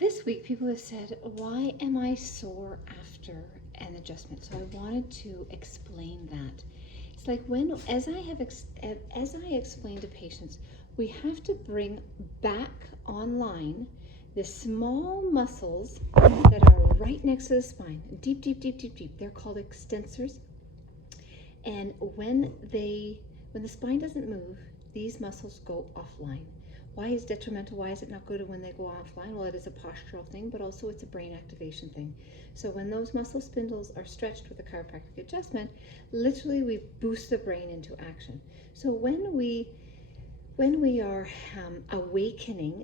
This week, people have said, why am I sore after an adjustment? So I wanted to explain that. It's like as I explain to patients, we have to bring back online the small muscles that are right next to the spine, deep, deep, deep, deep, deep. They're called extensors. And when the spine doesn't move, these muscles go offline. Why is it detrimental? Why is it not good when they go offline? Well, it is a postural thing, but also it's a brain activation thing. So when those muscle spindles are stretched with a chiropractic adjustment, literally we boost the brain into action. So when we are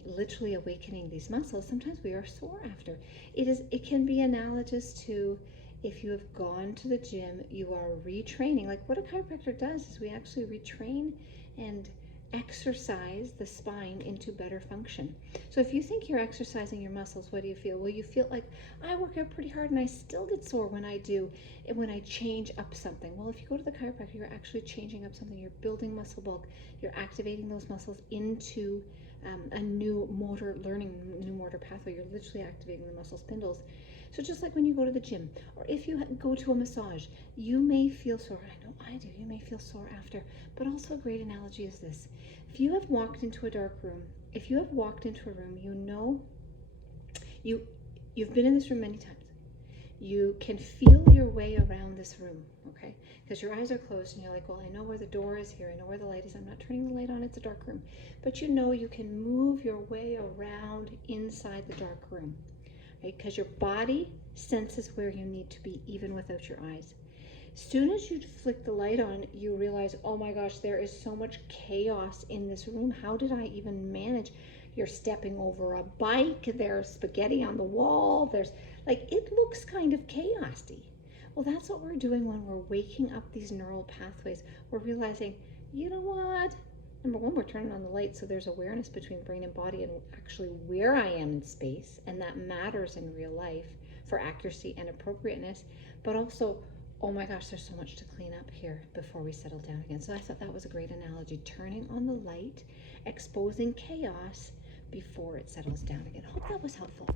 literally awakening these muscles, sometimes we are sore after. It can be analogous to if you have gone to the gym, you are retraining. Like what a chiropractor does is we actually retrain and exercise the spine into better function. So if you think you're exercising your muscles, what do you feel? Well, you feel like I work out pretty hard and I still get sore when I change up something. Well, if you go to the chiropractor, you're actually changing up something. You're building muscle bulk. You're activating those muscles into a new motor pathway. You're literally activating the muscle spindles. So just like when you go to the gym, or if you go to a massage, you may feel sore. I know I do. You may feel sore after. But also a great analogy is this. If you have walked into a dark room, if you have walked into a room, you know you've been in this room many times. You can feel your way around this room, okay? Because your eyes are closed and you're like, well, I know where the door is here. I know where the light is. I'm not turning the light on. It's a dark room. But you know you can move your way around inside the dark room, right? Because your body senses where you need to be even without your eyes. Soon as you flick the light on, you realize, oh my gosh, there is so much chaos in this room. How did I even manage? You're stepping over a bike, there's spaghetti on the wall, it looks kind of chaosy. Well, that's what we're doing when we're waking up these neural pathways. We're realizing, you know what? Number one, we're turning on the light, so there's awareness between brain and body and actually where I am in space, and that matters in real life for accuracy and appropriateness, but also, oh my gosh, there's so much to clean up here before we settle down again. So I thought that was a great analogy, turning on the light, exposing chaos before it settles down again. Hope that was helpful.